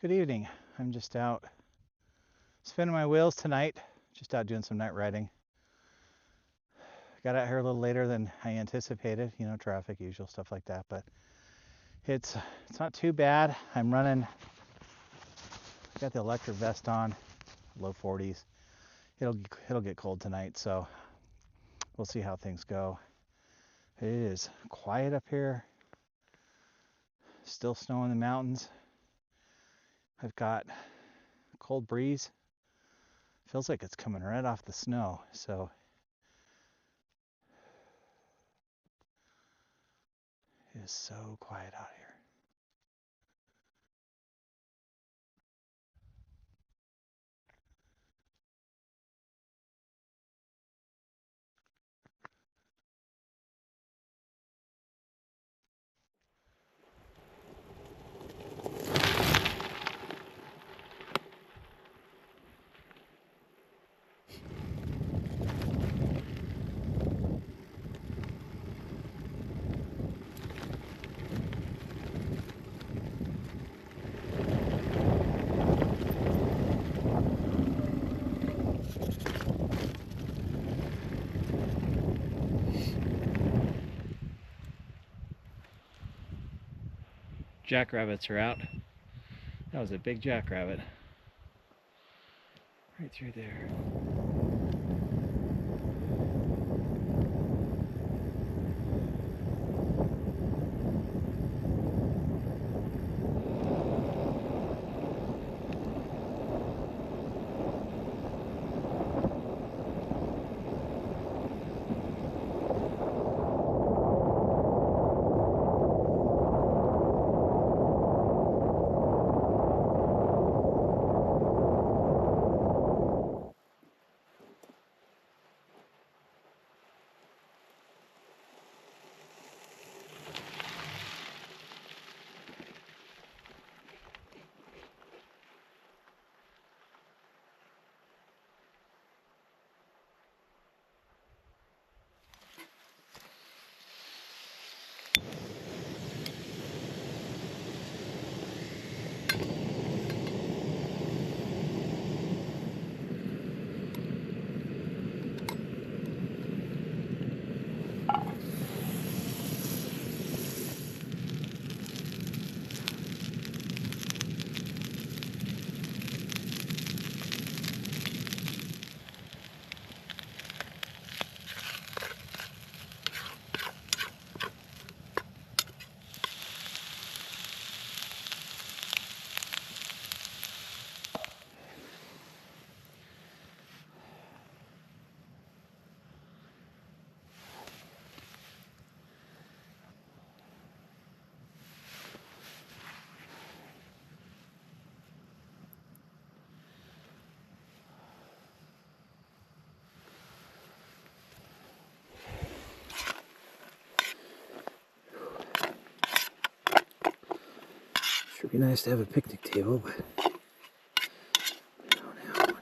Good evening. I'm just out spinning my wheels tonight. Just out doing some night riding. Got out here a little later than I anticipated. You know, traffic, usual stuff like that. But it's not too bad. I'm running. Got the electric vest on, low 40s. It'll get cold tonight, so we'll see how things go. It is quiet up here. Still snow in the mountains. I've got a cold breeze. Feels like it's coming right off the snow. So it is so quiet out here. Jackrabbits are out. That was a big jackrabbit. Right through there. Sure be nice to have a picnic table, but I don't have one.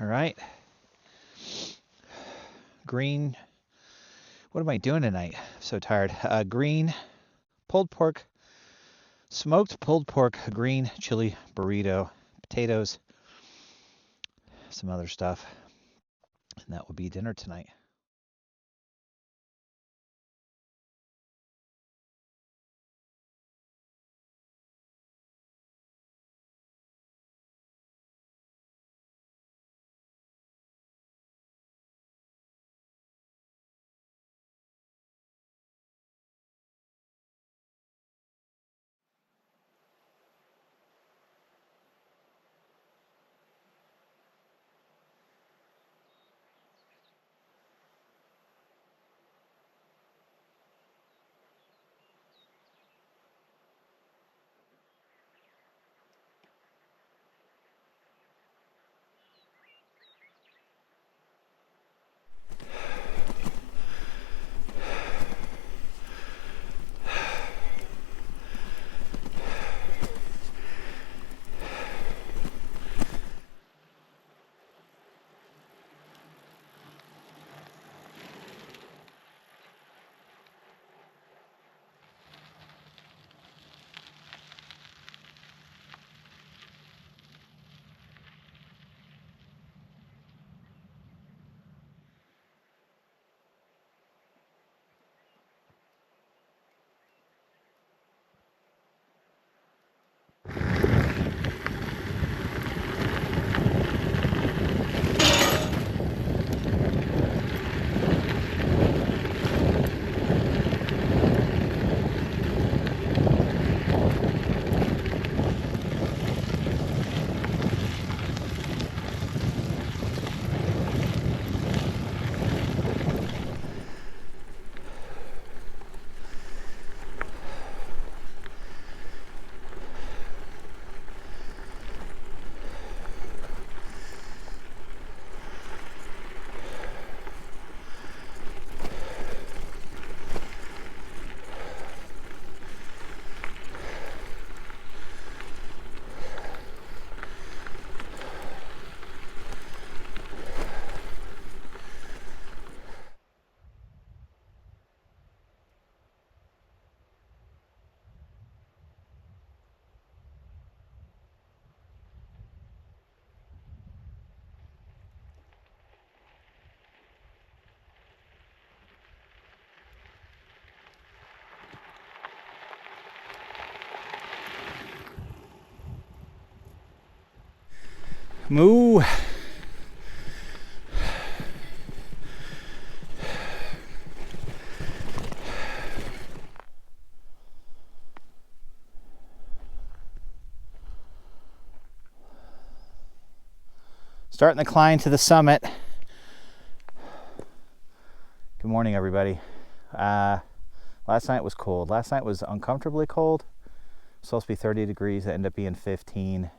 All right. Green. What am I doing tonight? I'm so tired. Green pulled pork, smoked pulled pork, green chili burrito, potatoes, some other stuff. And that will be dinner tonight. Moo. Starting the climb to the summit. Good morning, everybody. Last night was cold. Last night was uncomfortably cold. It was supposed to be 30 degrees. It ended up being 15.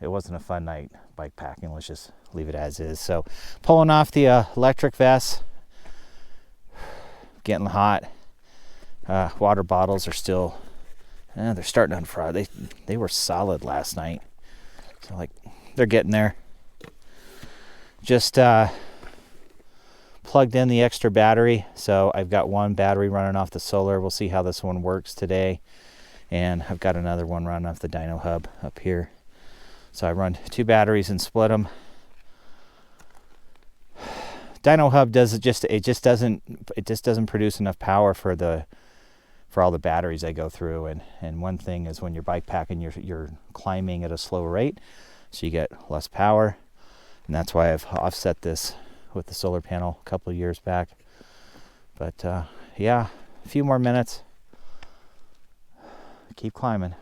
It wasn't a fun night bike packing. Let's just leave it as is. So pulling off the electric vest. Getting hot. Water bottles are still, they're starting to unfry. They were solid last night. So like they're getting there. Just plugged in the extra battery, so I've got one battery running off the solar. We'll see how this one works today, and I've got another one running off the dyno hub up here. So I run two batteries and split them. Dyno hub doesn't produce enough power for all the batteries I go through, and one thing is when you're bike packing, you're climbing at a slow rate, so you get less power. And that's why I've offset this with the solar panel a couple of years back. But yeah, a few more minutes. Keep climbing.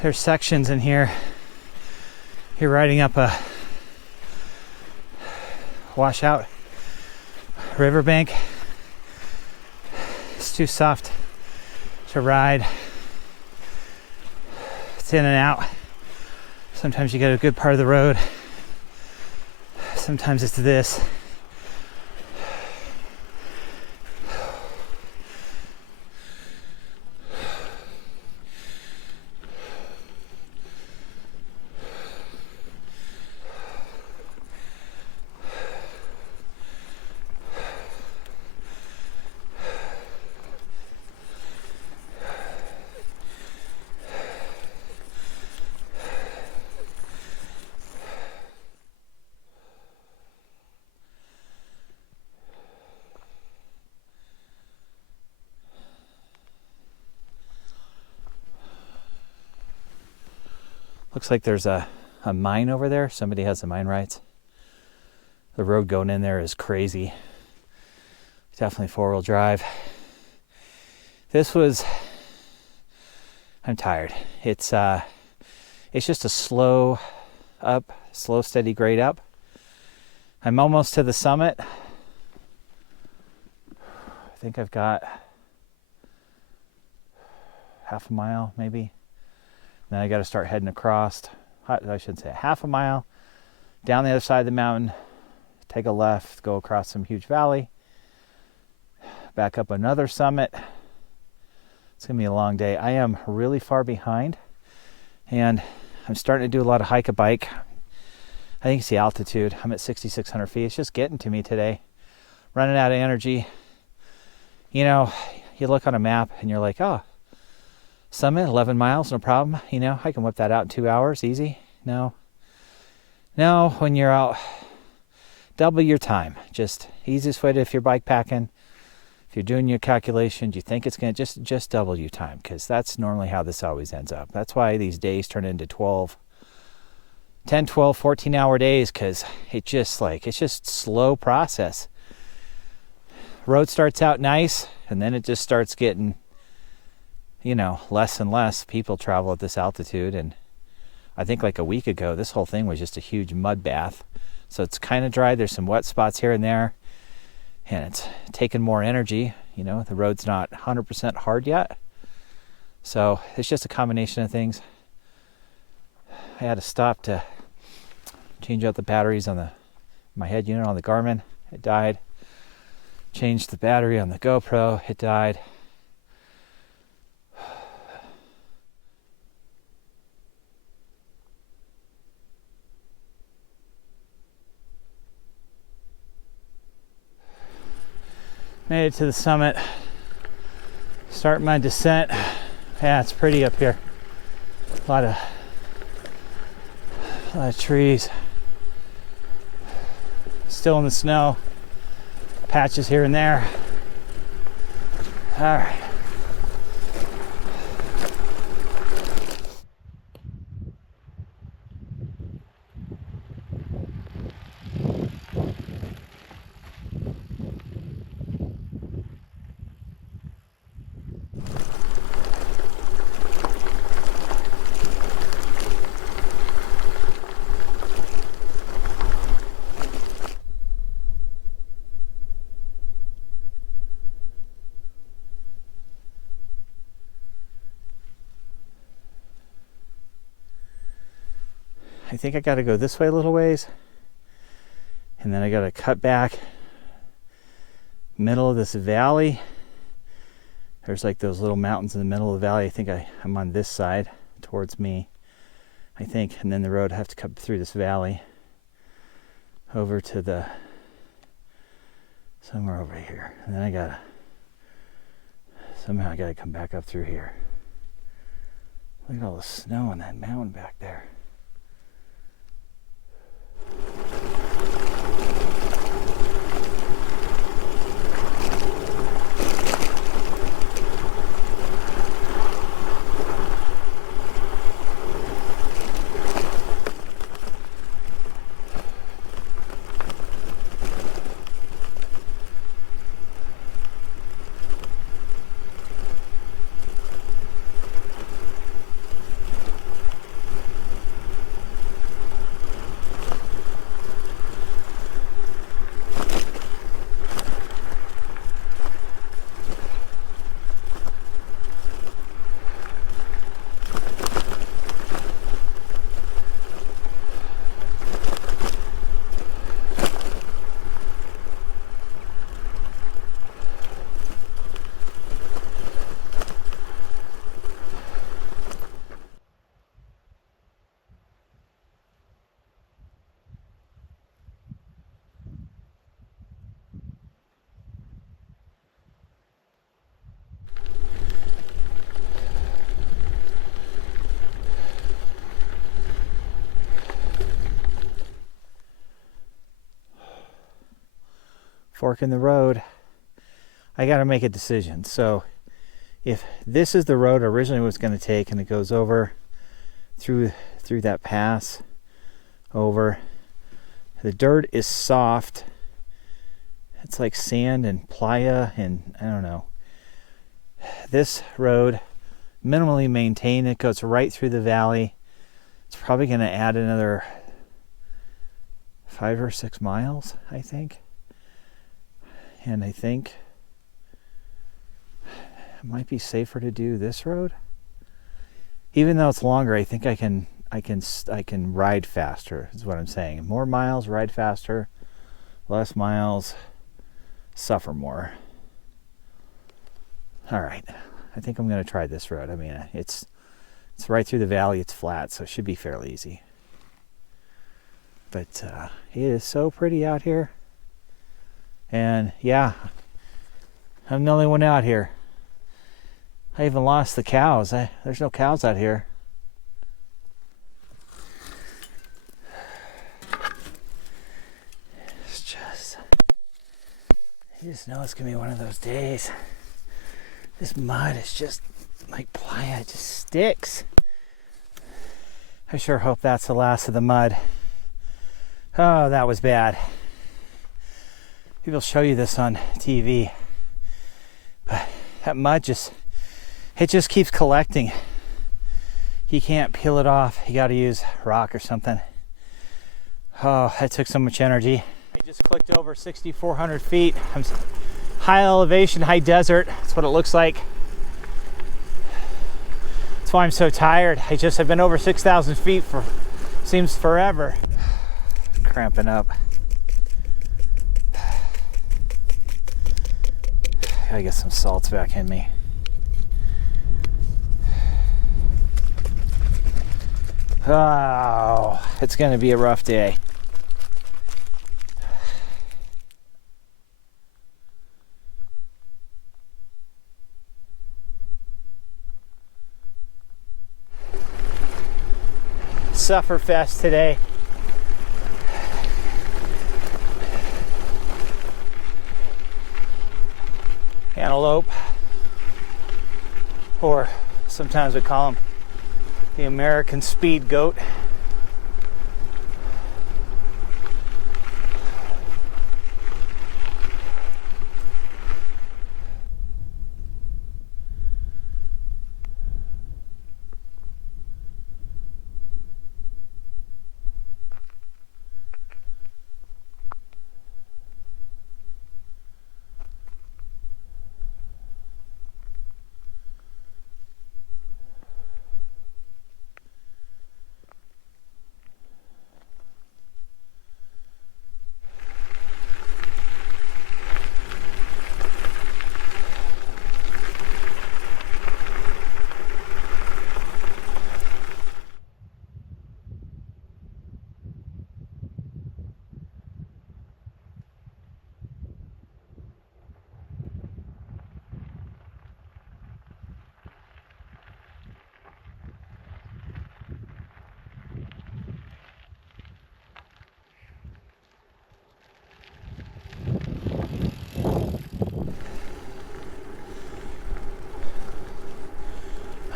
There's sections in here. You're riding up a washout riverbank. It's too soft to ride. It's in and out. Sometimes you get a good part of the road. Sometimes it's this. Looks like there's a mine over there. Somebody has the mine rights. The road going in there is crazy. Definitely four-wheel drive. I'm tired. It's just a slow steady grade up. I'm almost to the summit. I think I've got half a mile maybe. Then I got to start heading across, I should say half a mile, down the other side of the mountain, take a left, go across some huge valley, back up another summit. It's going to be a long day. I am really far behind, and I'm starting to do a lot of hike-a-bike. I think it's the altitude. I'm at 6,600 feet. It's just getting to me today. Running out of energy. You know, you look on a map and you're like, oh, summit, 11 miles, no problem. You know, I can whip that out in 2 hours, easy. No, when you're out, double your time. Just easiest way to, if you're bike packing, if you're doing your calculations, you think it's going to just double your time, because that's normally how this always ends up. That's why these days turn into 10, 12, 14 hour days, because it's just slow process. Road starts out nice, and then it just starts getting, less and less people travel at this altitude. And I think like a week ago, this whole thing was just a huge mud bath. So it's kind of dry. There's some wet spots here and there, and it's taking more energy. The road's not 100% hard yet. So it's just a combination of things. I had to stop to change out the batteries on my head unit on the Garmin. It died. Changed the battery on the GoPro. It died. Made it to the summit. Start my descent. Yeah, it's pretty up here. A lot of trees. Still in the snow. Patches here and there. All right. I think I got to go this way a little ways, and then I got to cut back middle of this valley. There's like those little mountains in the middle of the valley. I think I'm on this side towards me, I think, and then the road I have to cut through this valley over to the somewhere over here, and then I gotta come back up through here. Look at all the snow on that mountain back there. Fork in the road. I got to make a decision. So if this is the road I originally was going to take, and it goes over through that pass over, the dirt is soft. It's like sand and playa, and I don't know. This road, minimally maintained, it goes right through the valley. It's probably going to add another 5 or 6 miles, I think. And I think it might be safer to do this road. Even though it's longer, I think I can ride faster, is what I'm saying. More miles, ride faster. Less miles, suffer more. All right. I think I'm going to try this road. I mean, it's right through the valley. It's flat, so it should be fairly easy. But it is so pretty out here. And yeah, I'm the only one out here. I even lost the cows. There's no cows out here. You just know it's gonna be one of those days. This mud is just like playa, it just sticks. I sure hope that's the last of the mud. Oh, that was bad. People show you this on TV, but that mud just keeps collecting. You can't peel it off. You got to use rock or something. Oh, that took so much energy. I just clicked over 6,400 feet. I'm high elevation, high desert. That's what it looks like. That's why I'm so tired. I've been over 6,000 feet for seems forever. Cramping up. Gotta get some salts back in me. Oh, it's gonna be a rough day. SUFFERFEST today. Antelope, or sometimes we call them the American speed goat.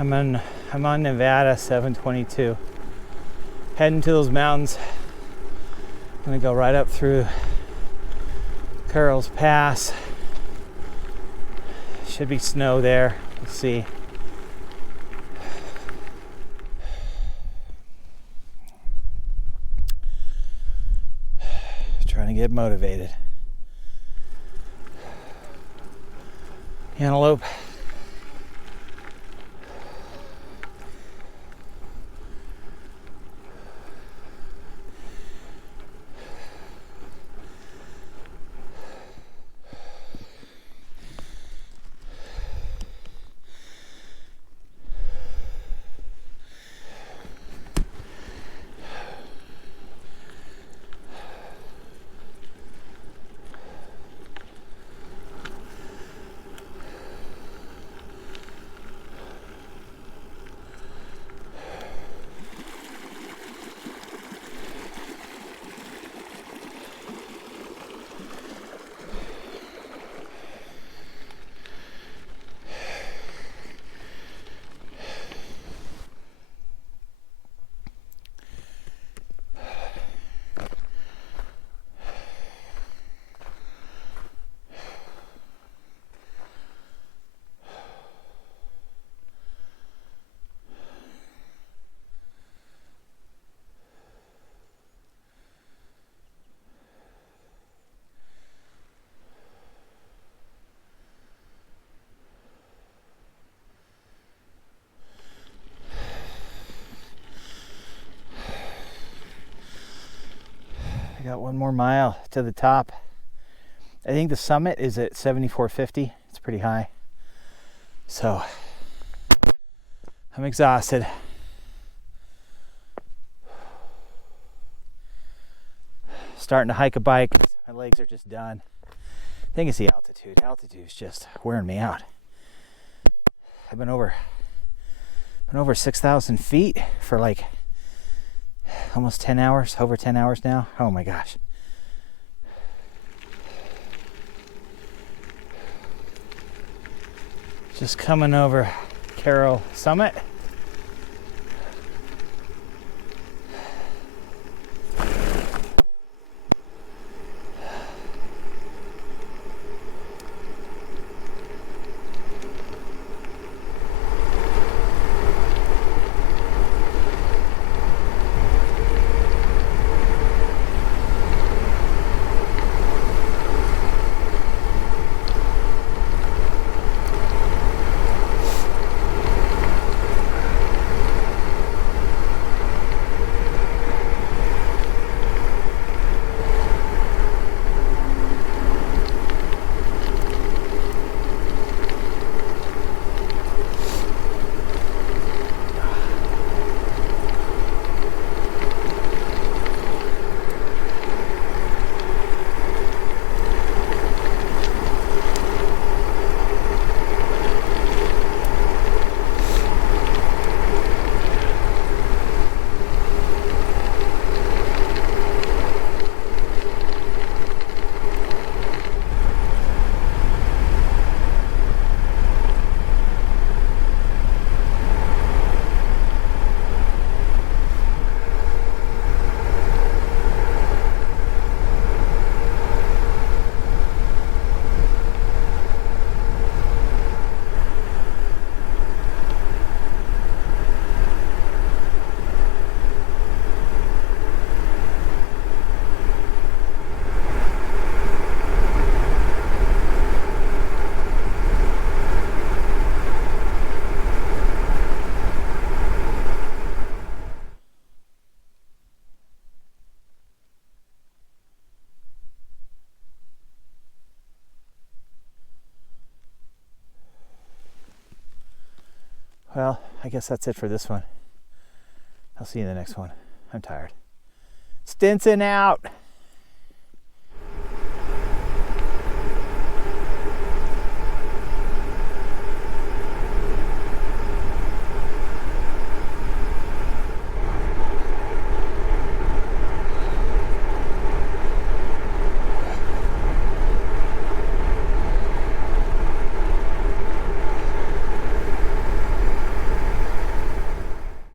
I'm on Nevada 722. Heading to those mountains. I'm gonna go right up through Carroll's Pass. Should be snow there. Let's see. Trying to get motivated. Antelope. I got one more mile to the top. I think the summit is at 7450. It's pretty high. So I'm exhausted. Starting to hike a bike. My legs are just done. I think it's the altitude. Altitude is just wearing me out. I've been over 6,000 feet for like almost 10 hours, over 10 hours now. Oh my gosh. Just coming over Carroll Summit. Well, I guess that's it for this one. I'll see you in the next one. I'm tired. Stinson out!